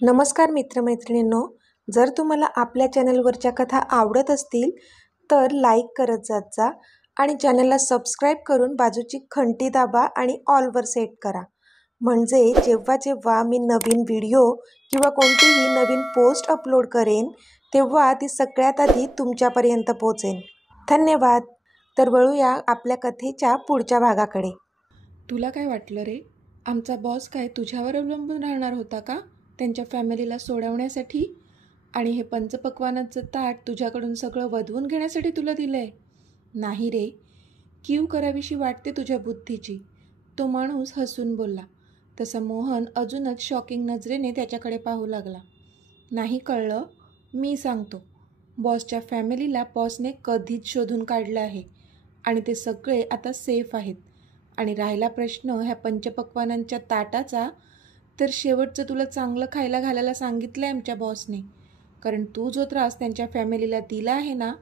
नमस्कार मित्रमैत्रिणींनो, जर तुम्हाला आपल्या चॅनलवरच्या कथा आवडत असतील तर लाईक करत जात जा आणि चॅनलला सबस्क्राईब करून बाजूची घंटी दाबा आणि ऑलवर सेट करा. म्हणजे जेव्हा जेव्हा मी नवीन व्हिडिओ किंवा कोणतीही नवीन पोस्ट अपलोड करेन तेव्हा ती सगळ्यात आधी तुमच्यापर्यंत पोहोचेल. धन्यवाद. तर वळूया आपल्या कथेच्या पुढच्या भागाकडे. तुला काय वाटलं रे? आमचा बॉस काय तुझ्यावर अवलंबून राहणार होता का त्यांच्या फॅमिलीला सोडवण्यासाठी? आणि हे पंचपक्वान्नाचं ताट तुझ्याकडून सगळं वधवून घेण्यासाठी तुला दिलं आहे? नाही रे, कीव करावीशी वाटते तुझ्या बुद्धीची. तो माणूस हसून बोलला. तसा मोहन अजूनच शॉकिंग नजरेने त्याच्याकडे पाहू लागला. नाही कळलं? मी सांगतो. बॉसच्या फॅमिलीला बॉसने कधीच शोधून काढलं आहे आणि ते सगळे आता सेफ आहेत. आणि राहिला प्रश्न ह्या पंचपक्वान्नांच्या ताटाचा, तर शेवटचं तुला चांगलं खायला घालायला सांगितलं आहे आमच्या बॉसने. कारण तू जो त्रास त्यांच्या फॅमिलीला दिला आहे ना,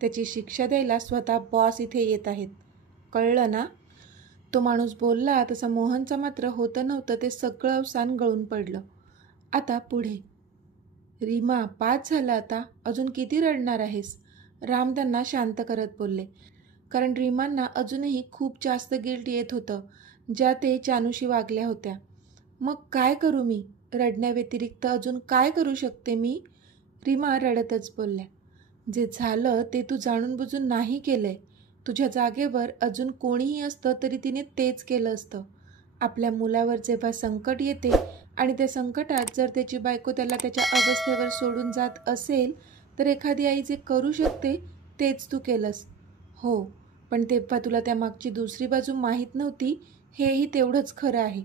त्याची शिक्षा द्यायला स्वतः बॉस इथे येत आहेत. कळलं ना? तो माणूस बोलला तसा मोहनचं मात्र होतं नव्हतं ते सगळं अवसान गळून पडलं. आता पुढे. रीमा, 5 झालं आता, अजून किती रडणार आहेस? राम त्यांना शांत करत बोलले. कारण रीमांना अजूनही खूप जास्त गिल्ट येत होतं ज्या ते चानूशी वागल्या होत्या. मग काय करू मी? रडण्याव्यतिरिक्त अजून काय करू शकते मी? रीमा रडतच बोलल्या. जे झालं ते तू जाणून बुजून नाही केलंय. तुझ्या जागेवर अजून कोणीही असतं तरी तिने तेच केलं असतं. आपल्या मुलावर जेव्हा संकट येते आणि त्या संकटात जर त्याची बायको त्याला त्याच्या अवस्थेवर सोडून जात असेल तर एखादी आई जे करू शकते तेच तू केलंस. हो, पण तेव्हा तुला त्यामागची दुसरी बाजू माहीत नव्हती, हेही तेवढंच खरं आहे.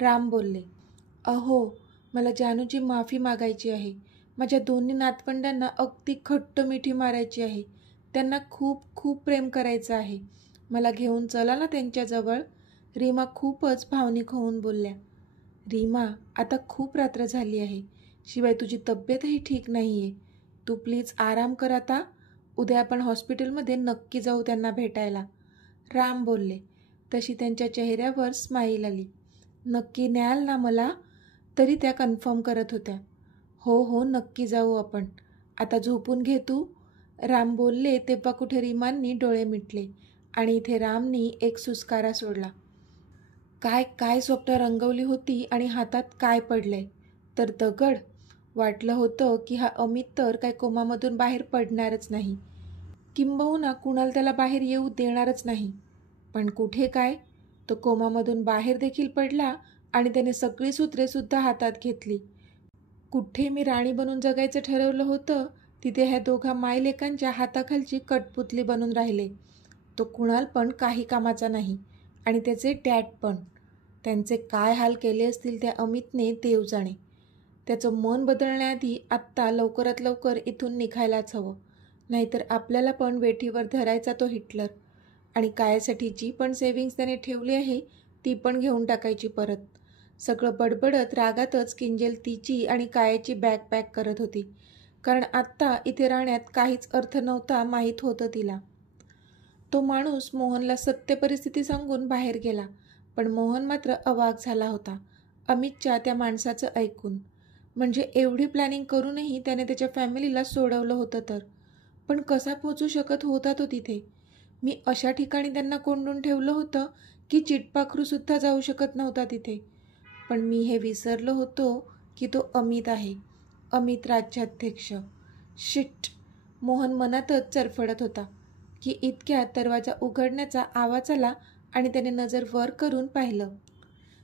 राम बोलले. अहो, मला जानूची माफी मागायची आहे. माझ्या दोन्ही नातवंडांना अगदी खट्ट मिठी मारायची आहे. त्यांना खूप खूप प्रेम करायचं आहे. मला घेऊन चला ना त्यांच्याजवळ. रीमा खूपच भावनिक होऊन बोलल्या. रीमा, आता खूप रात्र झाली आहे. शिवाय तुझी तब्येतही ठीक नाही आहे. तू प्लीज आराम कर आता. उद्या आपण हॉस्पिटलमध्ये नक्की जाऊ त्यांना भेटायला. राम बोलले. तशी त्यांच्या चेहऱ्यावर स्माईल आली. नक्की न्याल ना मला? तरी त्या कन्फर्म करत होत्या. हो हो, नक्की जाऊ आपण. आता झोपून घे तू. राम बोलले तेव्हा कुठे रीमांनी डोळे मिटले आणि इथे रामनी एक सुस्कारा सोडला. काय काय स्वप्न रंगवली होती आणि हातात काय पडलंय? तर दगड. वाटलं होतं की हा अमित तर काय कोमामधून बाहेर पडणारच नाही, किंबहुना कुणाला त्याला बाहेर येऊ देणारच नाही. पण कुठे काय, तो कोमामधून बाहेर देखील पडला आणि त्याने सगळी सूत्रेसुद्धा हातात घेतली. कुठे मी राणी बनून जगायचं ठरवलं होतं तिथे ह्या दोघा मायलेकांच्या हाताखालची कठपुतली बनून राहिले. तो कुणाल पण काही कामाचा नाही आणि त्याचे डॅड पण. त्यांचे काय हाल केले असतील त्या अमितने देव जाणे. त्याचं मन बदलण्याआधी आत्ता लवकरात लवकर इथून निघायलाच हवं. नाहीतर आपल्याला पण वेठीवर धरायचा तो हिटलर. आणि कायासाठी जी पण सेव्हिंग्स त्याने ठेवली आहे ती पण घेऊन टाकायची परत. सगळं बडबडत रागातच किंजल तिची आणि कायाची बॅग पॅक करत होती. कारण आत्ता इथे राहण्यात काहीच अर्थ नव्हता माहीत होतं तिला. तो माणूस मोहनला सत्य परिस्थिती सांगून बाहेर गेला. पण मोहन मात्र अवाक झाला होता अमितच्या त्या माणसाचं ऐकून. म्हणजे एवढी प्लॅनिंग करूनही त्याने त्याच्या फॅमिलीला सोडवलं होतं तर. पण कसा पोचू शकत होता तो तिथे? मी अशा ठिकाणी त्यांना कोंडून ठेवलं होतं की चिटपाखरूसुद्धा जाऊ शकत नव्हता तिथे. पण मी हे विसरलो होतो की तो अमित आहे. अमित राज्याध्यक्ष. शिट. मोहन मनातच चरफडत होता की इतक्यात दरवाजा उघडण्याचा आवाज आला आणि त्याने नजर वर करून पाहिलं.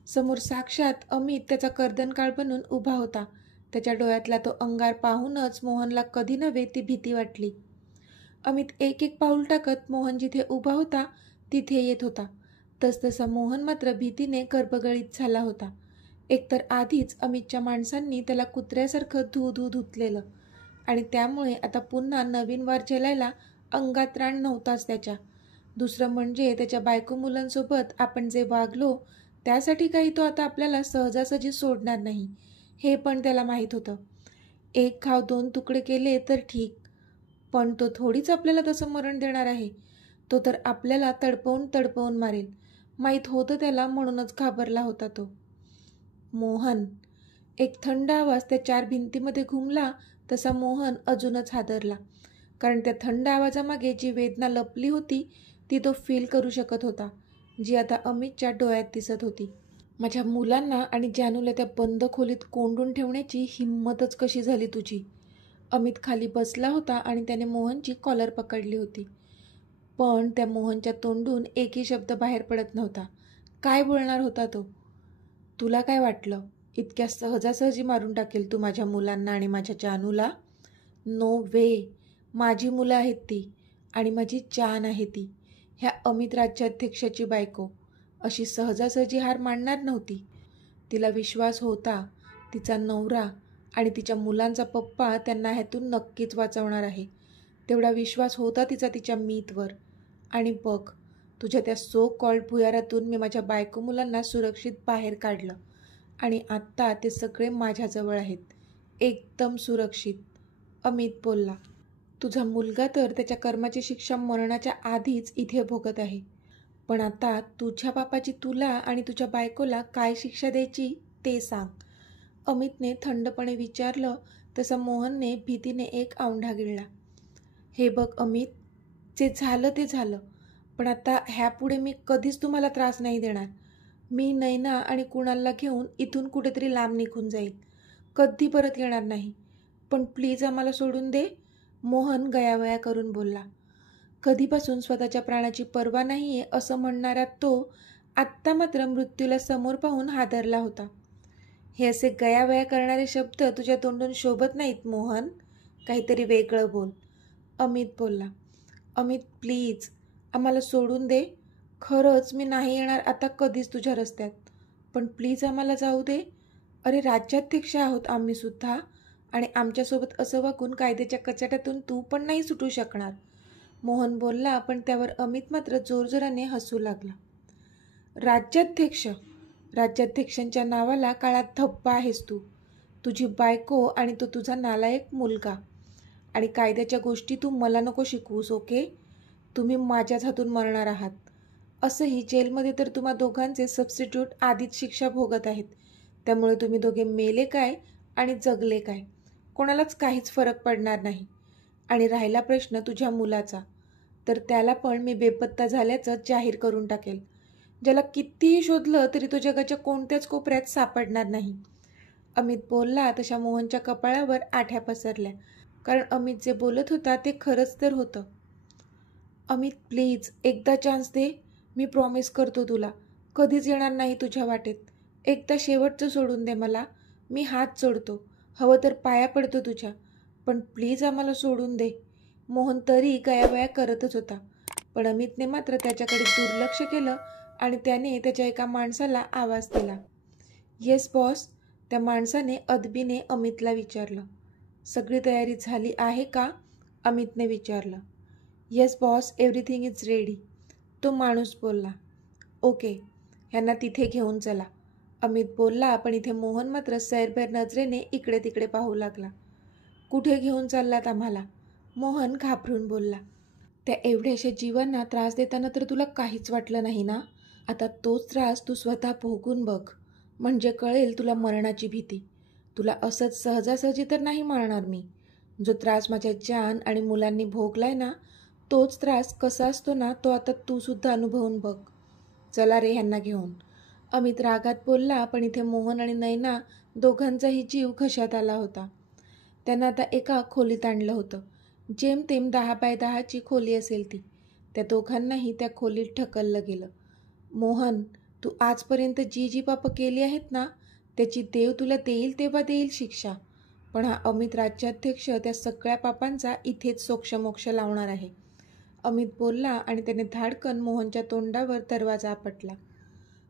समोर साक्षात अमित त्याचा कर्दनकाळ बनून उभा होता. त्याच्या डोळ्यातला तो अंगार पाहूनच मोहनला कधी नव्हे ती भीती वाटली. अमित एक एक पाऊल टाकत मोहन जिथे उभा होता तिथे येत होता. तसतसा मोहन मात्र भीतीने गर्भगळीत झाला होता. एकतर आधीच अमितच्या माणसांनी त्याला कुत्र्यासारखं धू धू धुतलेलं आणि त्यामुळे आता पुन्हा नवीन वार झेलायला अंगात राण नव्हताच त्याच्या. दुसरं म्हणजे त्याच्या बायको मुलांसोबत आपण जे वागलो त्यासाठी काही तो आता आपल्याला सहजासहजी सोडणार नाही, हे पण त्याला माहीत होतं. एक घाव 2 तुकडे केले तर ठीक, पण तो थोडीच आपल्याला तसं मरण देणार आहे. तो तर आपल्याला तडपवून तडपवून मारेल. माहीत होतं त्याला, म्हणूनच घाबरला होता तो. मोहन. एक थंड आवाज त्या 4 भिंतीमध्ये घुमला तसा मोहन अजूनच हादरला, कारण त्या थंड आवाजामागे जी वेदना लपली होती ती तो फील करू शकत होता, जी आता अमितच्या डोळ्यात दिसत होती. माझ्या मुलांना आणि जानूला त्या बंद खोलीत कोंडून ठेवण्याची हिंमतच कशी झाली तुझी? अमित खाली बसला होता आणि त्याने मोहनची कॉलर पकडली होती. पण त्या मोहनच्या तोंडून एकही शब्द बाहेर पडत नव्हता. काय बोलणार होता तो? तुला काय वाटलं इतक्या सहजासहजी मारून टाकेल तू माझ्या मुलांना आणि माझ्या जानूला? नो वे. माझी मुलं आहेत ती आणि माझी जान आहे ती. ह्या अमित राज्याध्यक्षाची बायको अशी सहजासहजी हार मानणार नव्हती. तिला विश्वास होता तिचा नवरा आणि तिच्या मुलांचा पप्पा त्यांना ह्यातून नक्कीच वाचवणार आहे. तेवढा विश्वास होता तिचा तिच्या मीतवर. आणि बघ, तुझ्या त्या सो कॉल्ड भुयारातून मी माझ्या बायको मुलांना सुरक्षित बाहेर काढलं आणि आत्ता ते सगळे माझ्याजवळ आहेत, एकदम सुरक्षित. अमित बोलला. तुझा मुलगा तर त्याच्या कर्माची शिक्षा मरणाच्या आधीच इथे भोगत आहे, पण आता तुझ्या बापाची तुला आणि तुझ्या बायकोला काय शिक्षा द्यायची ते सांग. अमितने थंडपणे विचारलं तसं मोहनने भीतीने एक औंढा गिळला. हे बघ अमित, जे झालं ते झालं, पण आता ह्यापुढे मी कधीच तुम्हाला त्रास नाही देणार. मी नैना आणि कुणालला घेऊन इथून कुठेतरी लांब निघून जाईल, कधी परत येणार नाही. पण प्लीज आम्हाला सोडून दे, मोहन गयावया करून बोलला. कधीपासून स्वतःच्या प्राणाची पर्वा नाही आहे असं म्हणणारा तो आत्ता मात्र मृत्यूला समोर पाहून हादरला होता. हे असे गयावया करणारे शब्द तुझ्या तोंडून शोभत नाहीत मोहन, काहीतरी वेगळं बोल. अमित बोलला. अमित प्लीज आम्हाला सोडून दे. खरंच मी नाही येणार आता कधीच तुझ्या रस्त्यात, पण प्लीज आम्हाला जाऊ दे. अरे राज्याध्यक्ष आहोत आम्ही सुद्धा, आणि आमच्यासोबत असं वागून कायद्याच्या कचाट्यातून तू पण नाही सुटू शकणार. मोहन बोलला, पण त्यावर अमित मात्र जोरजोराने हसू लागला. राज्याध्यक्ष? राज्याध्यक्षांच्या नावाला काळात धब्बा आहेस तू, तुझी बायको आणि तो तुझा नालायक मुलगा. आणि कायद्याच्या गोष्टी तू मला नको शिकवूस, ओके? तुम्ही माझ्याच हातून मरणार आहात. असंही जेलमध्ये तर तुम्हा दोघांचे सबस्टिट्यूट आधीच शिक्षा भोगत आहेत, त्यामुळे तुम्ही दोघे मेले काय आणि जगले काय कोणालाच काहीच फरक पडणार नाही. आणि राहिला प्रश्न तुझ्या मुलाचा, तर त्याला पण मी बेपत्ता झाल्याचं जाहीर करून टाकेल. ज्याला कितीही शोधलं तरी तो जगाच्या कोणत्याच कोपऱ्यात सापडणार नाही. अमित बोलला तशा मोहनच्या कपाळावर आठ्या पसरल्या, कारण अमित जे बोलत होता ते खरंच तर होतं. अमित प्लीज एकदा चान्स दे, मी प्रॉमिस करतो तुला कधीच येणार नाही तुझ्या वाटेत. एकदा शेवटचं सोडून दे मला, मी हात जोडतो, हवं तर पाया पडतो तुझ्या, पण प्लीज आम्हाला सोडून दे. मोहन तरी गयावया करतच होता, पण अमितने मात्र त्याच्याकडे दुर्लक्ष केलं आणि त्याने त्याच्या एका माणसाला आवाज दिला. येस बॉस, त्या माणसाने अदबीने अमितला विचारलं. सगळी तयारी झाली आहे का? अमितने विचारलं. Yes boss, everything is ready, तो माणूस बोलला. ओके, ह्यांना तिथे घेऊन चला, अमित बोलला, पण इथे मोहन मात्र सैरभैर नजरेने इकडे तिकडे पाहू लागला. कुठे घेऊन चाललात आम्हाला? मोहन घाबरून बोलला. त्या एवढ्याशा जीवांना त्रास देताना तर तुला काहीच वाटलं नाही ना? आता तोच त्रास तू स्वतः भोगून बघ, म्हणजे कळेल तुला मरणाची भीती. तुला असंच सहजासहजी तर नाही मारणार मी. जो त्रास माझ्या जान आणि मुलांनी भोगलाय ना, तोच त्रास कसा असतो ना, तो आता तू सुद्धा अनुभवून बघ. चला रे ह्यांना घेऊन, अमित रागात बोलला, पण इथे मोहन आणि नैना दोघांचाही जीव घशात आला होता. त्यांना आता एका खोलीत आणलं होतं. जेमतेम 10 बाय 10ची खोली असेल ती. त्या दोघांनाही त्या खोलीत ढकललं गेलं. मोहन, तू आजपर्यंत जी जी पापं केली आहेत ना, त्याची देव तुला देईल तेव्हा देईल शिक्षा, पण हा अमित राज्याध्यक्ष त्या सगळ्या पापांचा इथेच सोक्षमोक्ष लावणार आहे. अमित बोलला आणि त्याने धाडकन मोहनच्या तोंडावर दरवाजा आपटला.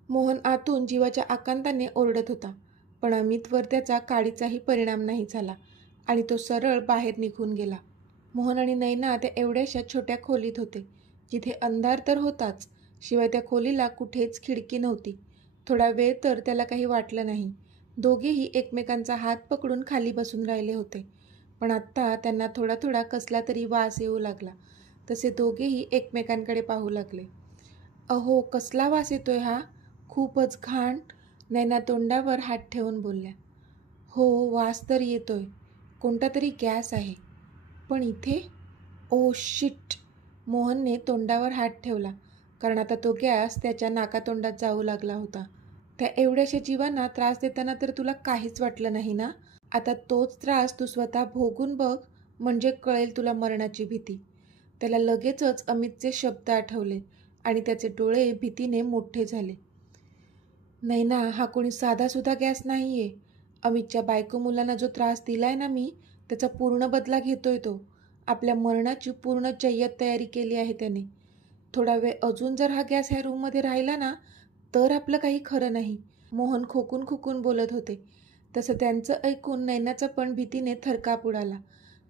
मोहन आतून जीवाच्या आकांताने ओरडत होता, पण अमितवर त्याचा काडीचाही परिणाम नाही झाला आणि तो सरळ बाहेर निघून गेला. मोहन आणि नैना त्या एवढ्याशा छोट्या खोलीत होते, जिथे अंधार तर होताच, शिवाय त्या खोलीला कुठेच खिडकी नव्हती. थोडा वेळ तर त्याला काही वाटलं नाही. दोघेही एकमेकांचा हात पकडून खाली बसून राहिले होते, पण आत्ता त्यांना थोडा थोडा कसला तरी वास येऊ लागला. तसे दोघेही एकमेकांकडे पाहू लागले. अहो, कसला वास येतोय हा, खूपच घाण, नैना तोंडावर हात ठेवून बोलल्या. हो, वास तर येतोय. कोणता तरी गॅस आहे. पण इथे? Oh shit! मोहनने तोंडावर हात ठेवला, कारण आता तो गॅस त्याच्या नाकातोंडात जाऊ लागला होता. त्या एवढ्याशा जीवांना त्रास देताना तर तुला काहीच वाटलं नाही ना? आता तोच त्रास तू स्वतः भोगून बघ, म्हणजे कळेल तुला मरणाची भीती. त्याला लगेचच अमितचे शब्द आठवले आणि त्याचे डोळे भीतीने मोठे झाले. नैना, हा कोणी साधासुद्धा गॅस नाही आहे. अमितच्या बायको मुलांना जो त्रास दिलाय ना मी, त्याचा पूर्ण बदला घेतोय तो. आपल्या मरणाची पूर्ण जय्यत तयारी केली आहे त्याने. थोडा वेळ अजून जर हा गॅस ह्या रूममध्ये राहिला ना, तर आपलं काही खरं नाही. मोहन खोकून खोकून बोलत होते. तसं त्यांचं ऐकून नैनाचा पण भीतीने थरकाप उडाला.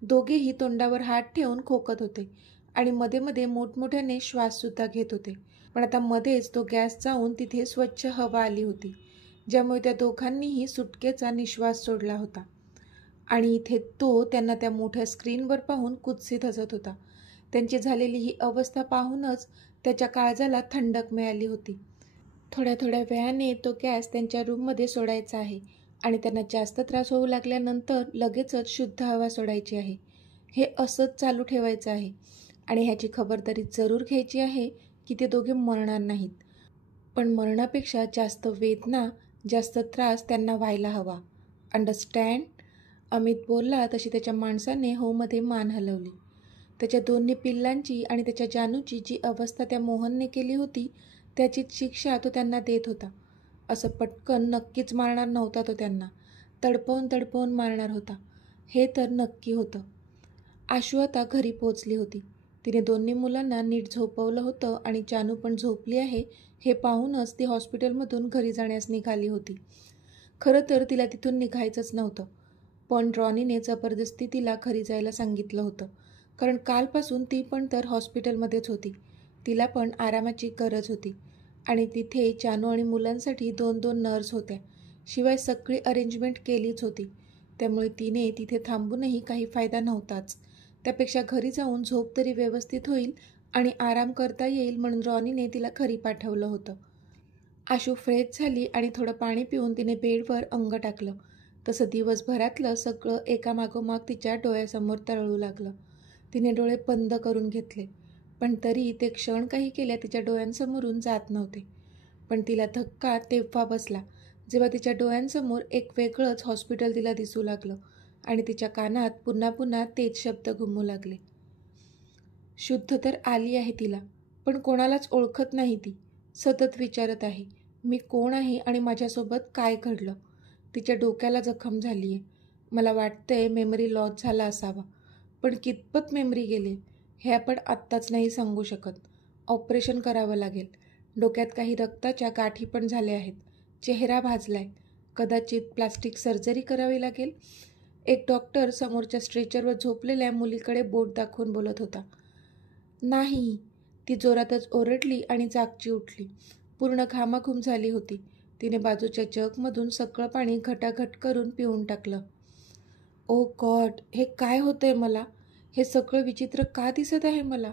दोघेही तोंडावर हात ठेवून खोकत होते आणि मध्ये मध्ये मोठमोठ्याने श्वाससुद्धा घेत होते. पण आता मध्येच तो गॅस जाऊन तिथे स्वच्छ हवा आली होती, ज्यामुळे त्या दोघांनीही सुटकेचा निश्वास सोडला होता. आणि इथे तो त्यांना त्या मोठ्या स्क्रीनवर पाहून कुत्सित हसत होता. त्यांची झालेली ही अवस्था पाहूनच त्याच्या काळजाला थंडक मिळाली होती. थोड्या थोड्या वेळाने तो गॅस त्यांच्या रूममध्ये सोडायचा आहे आणि त्यांना जास्त त्रास होऊ लागल्यानंतर लगेचच शुद्ध हवा सोडायची आहे. हे असंच चालू ठेवायचं आहे आणि ह्याची खबरदारी जरूर घ्यायची आहे की ते दोघे मरणार नाहीत. पण मरणापेक्षा जास्त वेदना, जास्त त्रास त्यांना व्हायला हवा. अंडरस्टँड? अमित बोलला तशी त्याच्या माणसाने होमध्ये मान हलवली. त्याच्या दोन्ही पिल्लांची आणि त्याच्या जानूची जी अवस्था त्या मोहनने केली होती, त्याचीच शिक्षा तो त्यांना देत होता. असं पटकन नक्कीच मारणार नव्हता तो त्यांना. तडपवून तडपवून मारणार होता, हे तर नक्की होतं. आशू आता घरी पोचली होती. तिने दोन्ही मुलांना नीट झोपवलं होतं आणि जानू पण झोपली आहे हे पाहूनच ती हॉस्पिटलमधून घरी जाण्यास निघाली होती. खरं तर तिला तिथून निघायचंच नव्हतं, पण रॉनीने जबरदस्ती तिला घरी जायला सांगितलं होतं, कारण कालपासून ती पण तर हॉस्पिटलमध्येच होती. तिला पण आरामाची गरज होती आणि तिथे जानू आणि मुलांसाठी 2-2 नर्स होत्या. शिवाय सगळी अरेंजमेंट केलीच होती. त्यामुळे तिने तिथे थांबूनही काही फायदा नव्हताच. त्यापेक्षा घरी जाऊन झोप तरी व्यवस्थित होईल आणि आराम करता येईल म्हणून रॉनीने तिला घरी पाठवलं होतं. आशू फ्रेश झाली आणि थोडं पाणी पिऊन तिने बेडवर अंग टाकलं. तसं दिवसभरातलं सगळं एकामागोमाग तिच्या डोळ्यासमोर तरळू लागलं. तिने डोळे बंद करून घेतले, पण तरी ते क्षण काही केल्या तिच्या डोळ्यांसमोरून जात नव्हते. पण तिला धक्का तेव्हा बसला, जेव्हा तिच्या डोळ्यांसमोर एक वेगळंच हॉस्पिटल तिला दिसू लागलं आणि तिच्या कानात पुन्हा पुन्हा तेच शब्द घुमू लागले. शुद्ध तर आली आहे तिला, पण कोणालाच ओळखत नाही ती. सतत विचारत आहे, मी कोण आहे आणि माझ्यासोबत काय घडलं. तिच्या डोक्याला जखम झाली आहे. मला वाटतंय मेमरी लॉस झाला असावा, पण कितपत मेमरी गेली हे आपण आत्ताच नाही सांगू शकत. ऑपरेशन करावं लागेल. डोक्यात काही रक्ताच्या गाठी पण झाल्या आहेत. चेहरा भाजलाय. कदाचित प्लास्टिक सर्जरी करावी लागेल. एक डॉक्टर समोरच्या स्ट्रेचरवर झोपलेल्या मुलीकडे बोट दाखवून बोलत होता. नाही, ती जोरातच ओरडली आणि जागची उठली. पूर्ण घामाघूम झाली होती. तिने बाजूच्या जगमधून सगळं पाणी घटाघट करून पिऊन टाकलं. ओ गॉड, हे काय होतंय मला? हे सगळं विचित्र का दिसत आहे मला?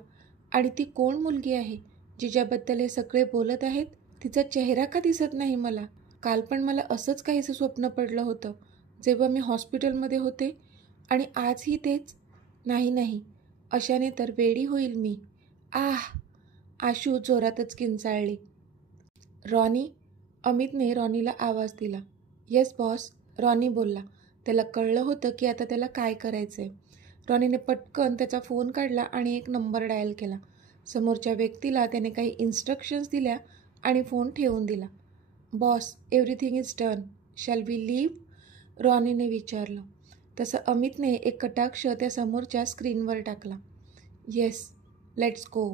आणि ती कोण मुलगी आहे जिच्याबद्दल हे सगळे बोलत आहेत? तिचा चेहरा का दिसत नाही मला? काल पण मला असंच काहीसं स्वप्न पडलं होतं जेव्हा मी हॉस्पिटलमध्ये होते, आणि आजही तेच. नाही नाही, अशाने तर वेडी होईल मी. आह! आशू जोरातच किंचाळली. रॉनी? अमितने रॉनीला आवाज दिला. येस बॉस, रॉनी बोलला. त्याला कळलं होतं की आता त्याला काय करायचं आहे. रॉनीने पटकन त्याचा फोन काढला आणि एक नंबर डायल केला. समोरच्या व्यक्तीला त्याने काही इन्स्ट्रक्शन्स दिल्या आणि फोन ठेवून दिला. Boss, everything is done. Shall we leave? रॉनीने विचारलं. तसं अमितने एक कटाक्ष त्या समोरच्या स्क्रीनवर टाकला. येस, लेट्स गो,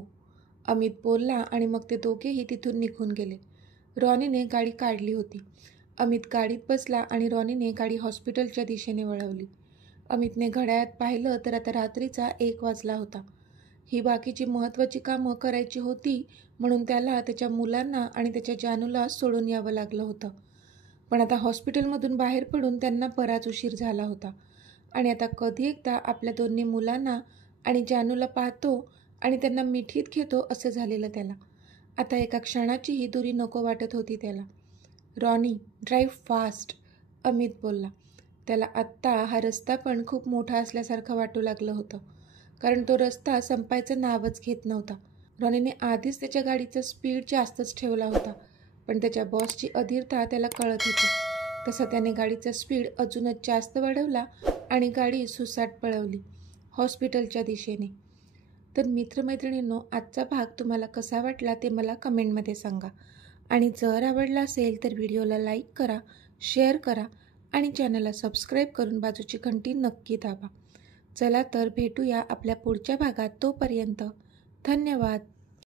अमित बोलला आणि मग ते दोघेही तिथून निघून गेले. रॉनीने गाडी काढली होती. अमित गाडीत बसला आणि रॉनीने गाडी हॉस्पिटलच्या दिशेने वळवली. अमितने घड्याळात पाहिलं तर आता रात्रीचा 1 वाजला होता. ही बाकीची महत्त्वाची कामं करायची होती म्हणून त्याला त्याच्या मुलांना आणि त्याच्या जानूला सोडून यावं लागलं होतं. पण आता हॉस्पिटलमधून बाहेर पडून त्यांना बराच उशीर झाला होता आणि आता कधी एकदा आपल्या दोन्ही मुलांना आणि जानूला पाहतो आणि त्यांना मिठीत घेतो असं झालेलं त्याला. आता एका क्षणाचीही दुरी नको वाटत होती त्याला. रॉनी, ड्राईव्ह फास्ट, अमित बोलला. त्याला आत्ता हा रस्ता पण खूप मोठा असल्यासारखं वाटू लागलं होतं, कारण तो रस्ता संपायचं नावच घेत नव्हता. रॉनीने आधीच त्याच्या गाडीचा स्पीड जास्तच ठेवला होता, पण त्याच्या बॉसची अधीरता त्याला कळत होती. तसा त्याने गाडीचा स्पीड अजूनच जास्त वाढवला आणि गाडी सुसाट पळवली हॉस्पिटलच्या दिशेने. तर मित्रमैत्रिणींनो, आजचा भाग तुम्हाला कसा वाटला ते मला कमेंटमध्ये सांगा. आणि जर आवडला असेल तर व्हिडिओला लाईक करा, शेअर करा आणि चॅनलला सबस्क्राईब करून बाजूची घंटी नक्की दाबा. चला तर भेटूया आपल्या पुढच्या भागात. तोपर्यंत धन्यवाद.